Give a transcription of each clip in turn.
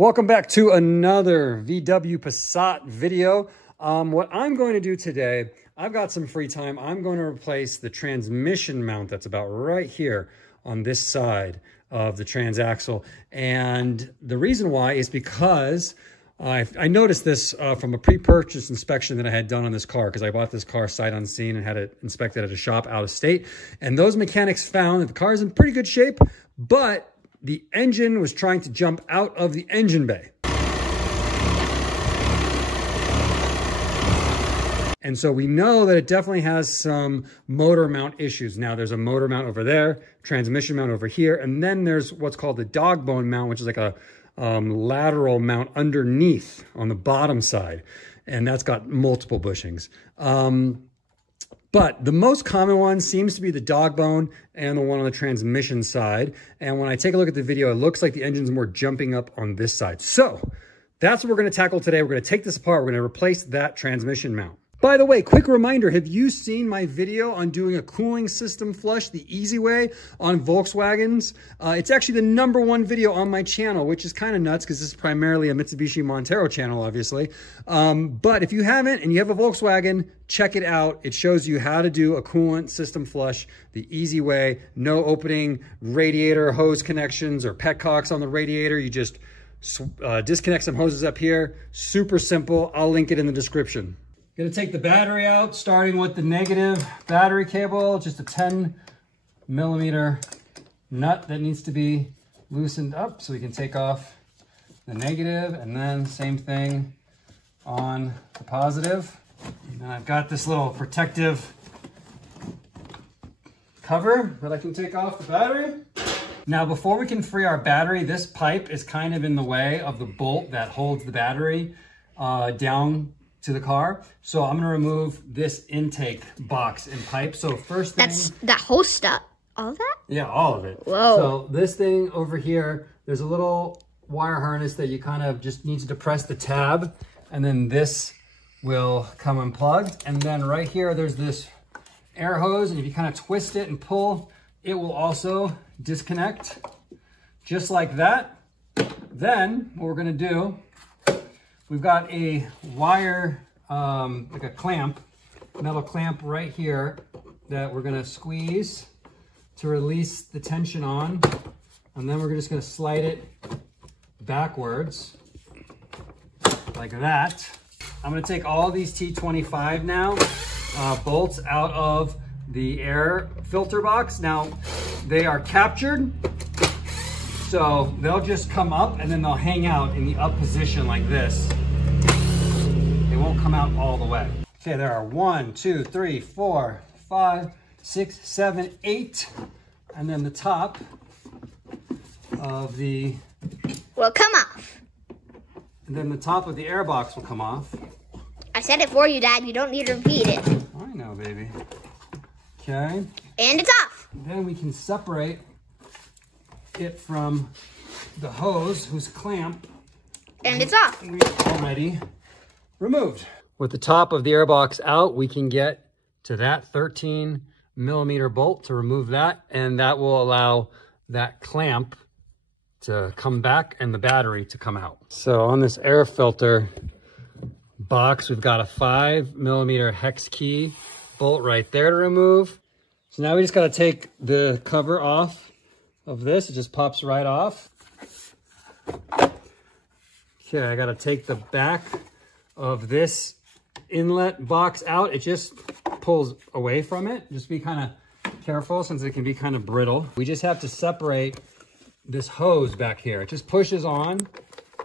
Welcome back to another VW Passat video. What I'm going to do today, I've got some free time. I'm going to replace the transmission mount that's about right here on this side of the transaxle. And the reason why is because I noticed this from a pre-purchase inspection that I had done on this car, because I bought this car sight unseen and had it inspected at a shop out of state. And those mechanics found that the car is in pretty good shape, but the engine was trying to jump out of the engine bay. And so we know that it definitely has some motor mount issues. Now there's a motor mount over there, transmission mount over here, and then there's what's called the dog bone mount, which is like a lateral mount underneath on the bottom side. And that's got multiple bushings. But the most common one seems to be the dog bone and the one on the transmission side. And when I take a look at the video, it looks like the engine's more jumping up on this side. So that's what we're going to tackle today. We're going to take this apart. We're going to replace that transmission mount. By the way, quick reminder, have you seen my video on doing a cooling system flush the easy way on Volkswagens? It's actually the #1 video on my channel, which is kind of nuts because this is primarily a Mitsubishi Montero channel, obviously. But if you haven't and you have a Volkswagen, check it out. It shows you how to do a coolant system flush the easy way. No opening radiator hose connections or petcocks on the radiator. You just disconnect some hoses up here. Super simple. I'll link it in the description. Gonna take the battery out, starting with the negative battery cable, just a 10mm nut that needs to be loosened up so we can take off the negative, and then same thing on the positive. And I've got this little protective cover that I can take off the battery. Now, before we can free our battery, this pipe is kind of in the way of the bolt that holds the battery down to the car. So I'm gonna remove this intake box and pipe. So first thing— That's that whole stuff, all of that? Yeah, all of it. Whoa. So this thing over here, there's a little wire harness that you kind of just need to depress the tab, and then this will come unplugged. And then right here, there's this air hose, and if you kind of twist it and pull, it will also disconnect just like that. Then what we're gonna do, we've got a wire, like a clamp, metal clamp right here that we're gonna squeeze to release the tension on. And then we're just gonna slide it backwards like that. I'm gonna take all these T25 now, bolts out of the air filter box. Now, they are captured, so they'll just come up and then they'll hang out in the up position like this. They won't come out all the way. Okay, there are 1, 2, 3, 4, 5, 6, 7, 8. And then the top of the— will come off. And then the top of the air box will come off. I said it for you, Dad. You don't need to repeat it. I know, baby. Okay. And it's off. Then we can separate it from the hose, whose clamp— and it's off. We already removed. With the top of the airbox out, we can get to that 13mm bolt to remove that, and that will allow that clamp to come back and the battery to come out. So on this air filter box, we've got a 5mm hex key bolt right there to remove. So now we just got to take the cover off of this. It just pops right off. Okay, I got to take the back of this inlet box out. It just pulls away from it. Just be kind of careful since it can be kind of brittle. We just have to separate this hose back here. It just pushes on.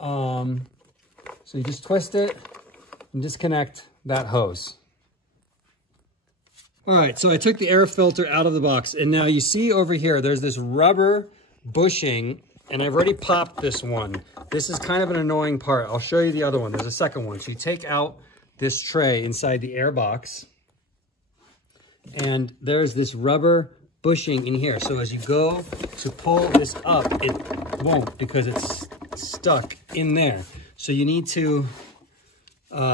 So you just twist it and disconnect that hose. All right, so I took the air filter out of the box, and now you see over here, there's this rubber bushing, and I've already popped this one. This is kind of an annoying part. I'll show you the other one. There's a second one. So you take out this tray inside the air box, and there's this rubber bushing in here. So as you go to pull this up, it won't because it's stuck in there. So you need to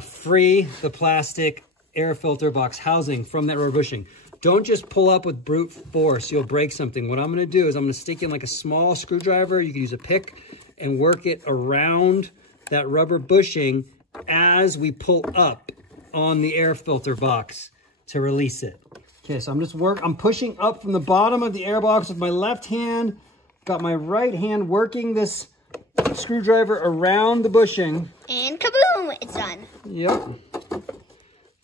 free the plastic air filter box housing from that rubber bushing. Don't just pull up with brute force. You'll break something. What I'm going to do is I'm going to stick in like a small screwdriver. You can use a pick and work it around that rubber bushing as we pull up on the air filter box to release it. Okay, so I'm pushing up from the bottom of the air box with my left hand. Got my right hand working this screwdriver around the bushing. And kaboom, it's done. Yep.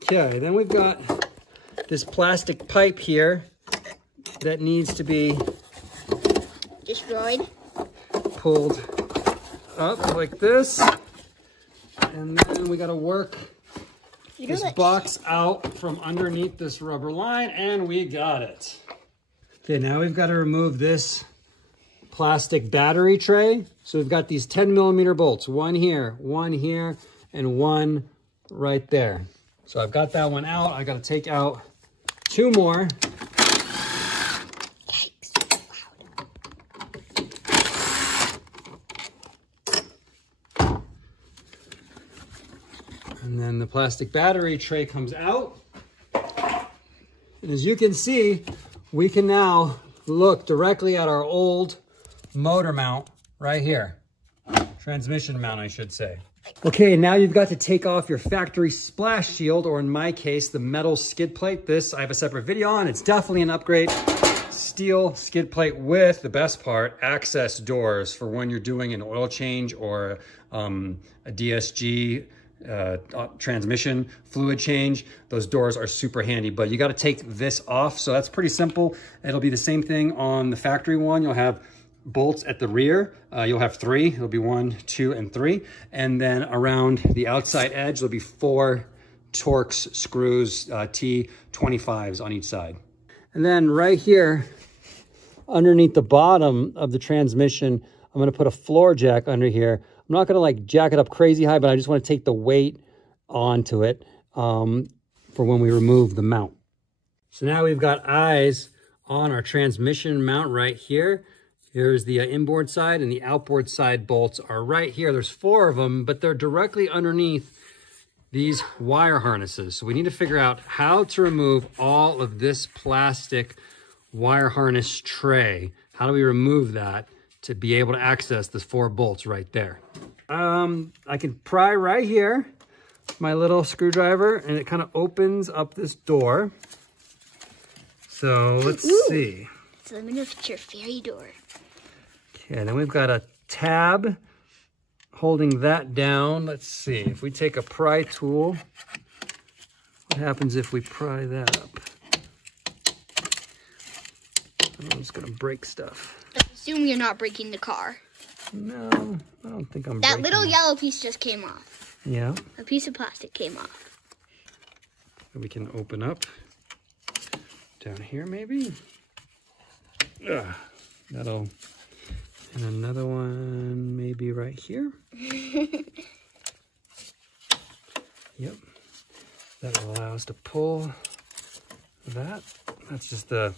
Okay, then we've got this plastic pipe here that needs to be destroyed. Pulled up like this. And then we got to work this box out from underneath this rubber line, and we got it. Okay, now we've got to remove this plastic battery tray. So we've got these 10mm bolts, one here, and one right there. So I've got that one out. I got to take out 2 more. And then the plastic battery tray comes out. And as you can see, we can now look directly at our old motor mount right here. Transmission mount, I should say. Okay, now you've got to take off your factory splash shield, or in my case, the metal skid plate. This I have a separate video on. It's definitely an upgrade. Steel skid plate with, the best part, access doors for when you're doing an oil change or a DSG transmission fluid change. Those doors are super handy, but you got to take this off. So that's pretty simple. It'll be the same thing on the factory one. You'll have bolts at the rear. You'll have 3. It'll be 1, 2, and 3. And then around the outside edge, there'll be 4 Torx screws, T25s on each side. And then right here, underneath the bottom of the transmission, I'm going to put a floor jack under here. I'm not going to like jack it up crazy high, but I just want to take the weight onto it for when we remove the mount. So now we've got eyes on our transmission mount right here. Here's the inboard side, and the outboard side bolts are right here. There's 4 of them, but they're directly underneath these wire harnesses. So we need to figure out how to remove all of this plastic wire harness tray. How do we remove that to be able to access the 4 bolts right there? I can pry right here, my little screwdriver, and it kind of opens up this door. So let's see. It's a miniature fairy door. Okay, then we've got a tab holding that down. Let's see, if we take a pry tool, what happens if we pry that up? I'm just gonna break stuff. Let's assume you're not breaking the car. No, I don't think I'm That breaking little it. yellow piece just came off. Yeah. A piece of plastic came off. We can open up down here maybe. That'll, and another one maybe right here. Yep. That will allow us to pull that. That's just the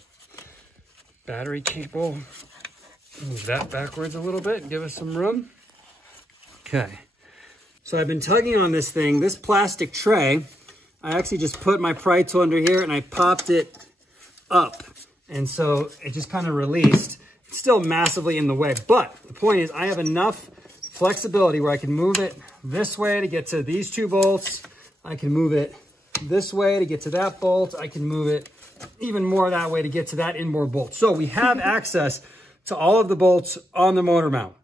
battery cable. Move that backwards a little bit and give us some room. Okay. So I've been tugging on this thing, this plastic tray. I actually just put my pry tool under here and I popped it up. And so it just kind of released. It's still massively in the way, but the point is I have enough flexibility where I can move it this way to get to these 2 bolts. I can move it this way to get to that bolt. I can move it even more that way to get to that inboard bolt. So we have access to all of the bolts on the motor mount.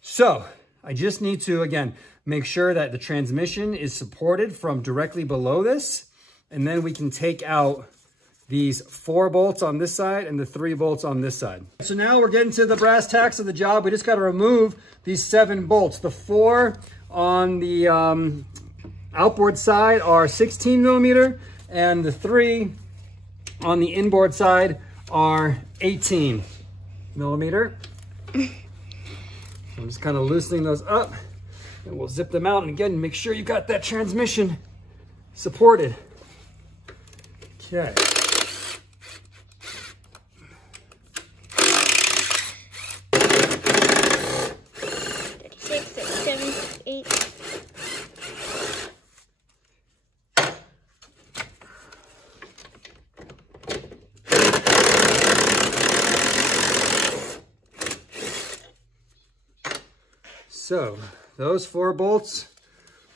So I just need to, again, make sure that the transmission is supported from directly below this. And then we can take out these 4 bolts on this side and the 3 bolts on this side. So now we're getting to the brass tacks of the job. We just got to remove these 7 bolts. The 4 on the outboard side are 16mm, and the 3 on the inboard side are 18mm. I'm just kind of loosening those up, and we'll zip them out. And again, make sure you got that transmission supported. Okay. 8. so those 4 bolts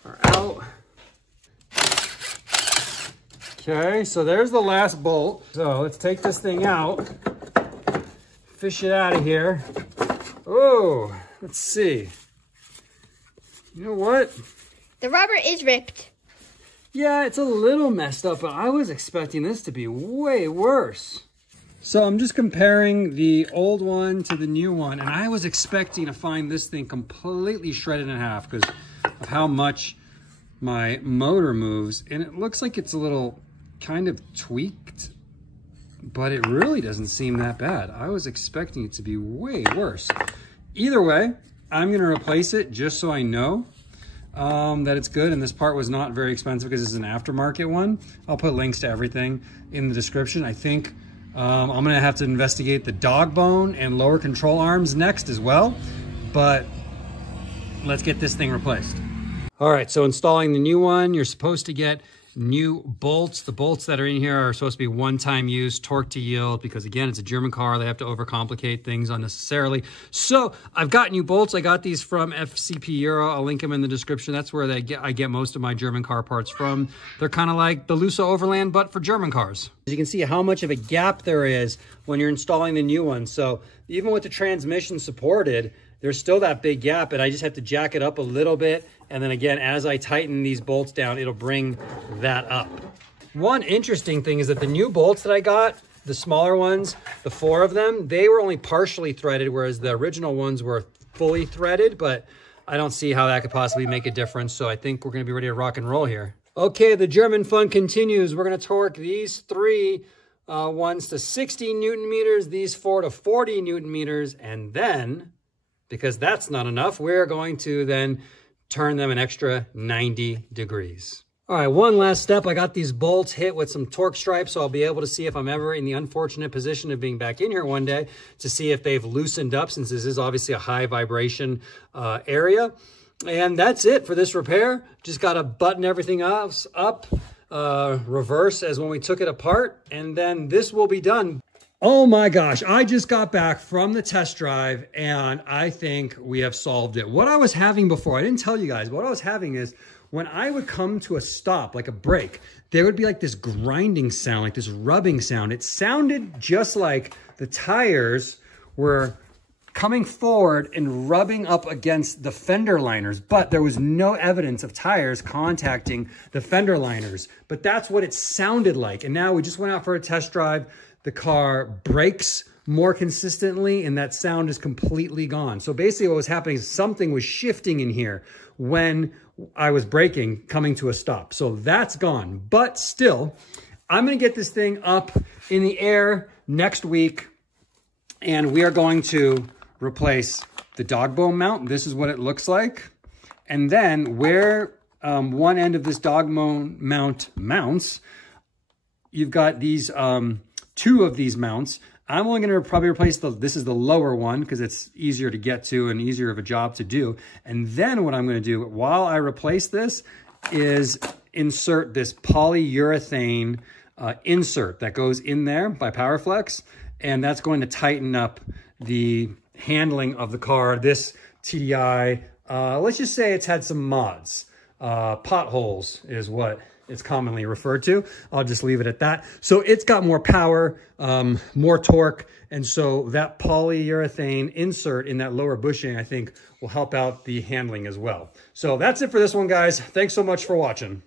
are out. Okay, so there's the last bolt. So let's take this thing out, fish it out of here. Oh, let's see. You know what? The rubber is ripped. Yeah, it's a little messed up, but I was expecting this to be way worse. So I'm just comparing the old one to the new one, and I was expecting to find this thing completely shredded in half because of how much my motor moves, and it looks like it's a little kind of tweaked, but it really doesn't seem that bad. I was expecting it to be way worse. Either way, I'm gonna replace it just so I know that it's good, and this part was not very expensive because it's an aftermarket one. I'll put links to everything in the description. I think I'm gonna have to investigate the dog bone and lower control arms next as well, but let's get this thing replaced. All right, so installing the new one, you're supposed to get new bolts. The bolts that are in here are supposed to be one-time use, torque to yield, because again, it's a German car. They have to overcomplicate things unnecessarily. So I've got new bolts. I got these from FCP Euro. I'll link them in the description. That's where I get most of my German car parts from. They're kind of like the Lusso Overland, but for German cars. As you can see how much of a gap there is when you're installing the new one. So even with the transmission supported, there's still that big gap, and I just have to jack it up a little bit. And then again, as I tighten these bolts down, it'll bring that up. One interesting thing is that the new bolts that I got, the smaller ones, the 4 of them, they were only partially threaded, whereas the original ones were fully threaded, but I don't see how that could possibly make a difference. So I think we're gonna be ready to rock and roll here. Okay, the German fun continues. We're gonna torque these 3 ones to 60 Newton meters, these 4 to 40 Newton meters, and then, because that's not enough, we're going to then turn them an extra 90 degrees. All right, one last step. I got these bolts hit with some torque stripes, so I'll be able to see if I'm ever in the unfortunate position of being back in here one day to see if they've loosened up, since this is obviously a high vibration area. And that's it for this repair. Just got to button everything else up, reverse as when we took it apart, and then this will be done. Oh my gosh, I just got back from the test drive and I think we have solved it. What I was having before, I didn't tell you guys, what I was having is when I would come to a stop, like a brake, there would be like this grinding sound, like this rubbing sound. It sounded just like the tires were coming forward and rubbing up against the fender liners, but there was no evidence of tires contacting the fender liners. But that's what it sounded like. And now we just went out for a test drive. The car brakes more consistently and that sound is completely gone. So basically what was happening is something was shifting in here when I was braking coming to a stop. So that's gone, but still, I'm gonna get this thing up in the air next week and we are going to replace the dog bone mount. This is what it looks like. And then where one end of this dog bone mount mounts, you've got these 2 of these mounts. I'm only going to probably replace this is the lower one because it's easier to get to and easier of a job to do. And then what I'm going to do while I replace this is insert this polyurethane insert that goes in there by PowerFlex. And that's going to tighten up the handling of the car. This TDI, let's just say it's had some mods. Potholes is what it's commonly referred to. I'll just leave it at that. So it's got more power, more torque. And so that polyurethane insert in that lower bushing, I think, will help out the handling as well. So that's it for this one, guys. Thanks so much for watching.